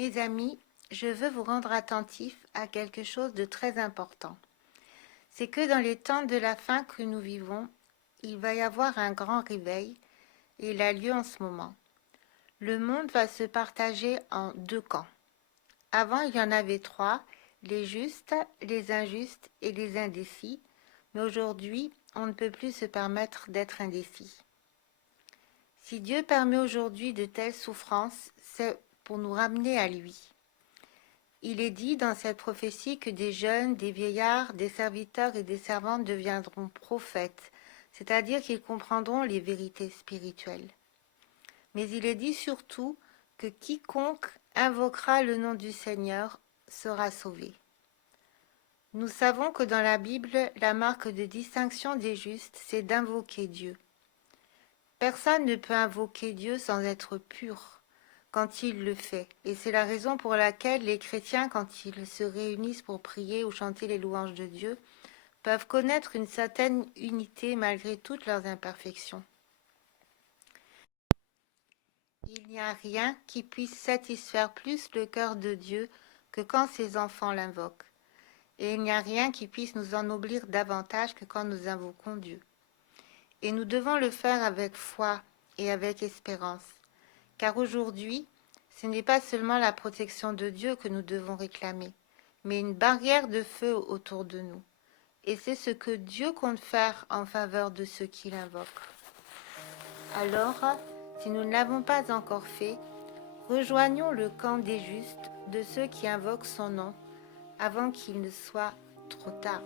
Mes amis, je veux vous rendre attentifs à quelque chose de très important. C'est que dans les temps de la fin que nous vivons, il va y avoir un grand réveil et il a lieu en ce moment. Le monde va se partager en deux camps. Avant, il y en avait trois, les justes, les injustes et les indécis, mais aujourd'hui, on ne peut plus se permettre d'être indécis. Si Dieu permet aujourd'hui de telles souffrances, c'est pour nous ramener à lui. Il est dit dans cette prophétie que des jeunes, des vieillards, des serviteurs et des servantes deviendront prophètes, c'est-à-dire qu'ils comprendront les vérités spirituelles. Mais il est dit surtout que quiconque invoquera le nom du Seigneur sera sauvé. Nous savons que dans la Bible, la marque de distinction des justes, c'est d'invoquer Dieu. Personne ne peut invoquer Dieu sans être pur quand il le fait. Et c'est la raison pour laquelle les chrétiens, quand ils se réunissent pour prier ou chanter les louanges de Dieu, peuvent connaître une certaine unité malgré toutes leurs imperfections. Il n'y a rien qui puisse satisfaire plus le cœur de Dieu que quand ses enfants l'invoquent. Et il n'y a rien qui puisse nous ennoblir davantage que quand nous invoquons Dieu. Et nous devons le faire avec foi et avec espérance. Car aujourd'hui, ce n'est pas seulement la protection de Dieu que nous devons réclamer, mais une barrière de feu autour de nous. Et c'est ce que Dieu compte faire en faveur de ceux qui l'invoquent. Alors, si nous ne l'avons pas encore fait, rejoignons le camp des justes, de ceux qui invoquent son nom, avant qu'il ne soit trop tard.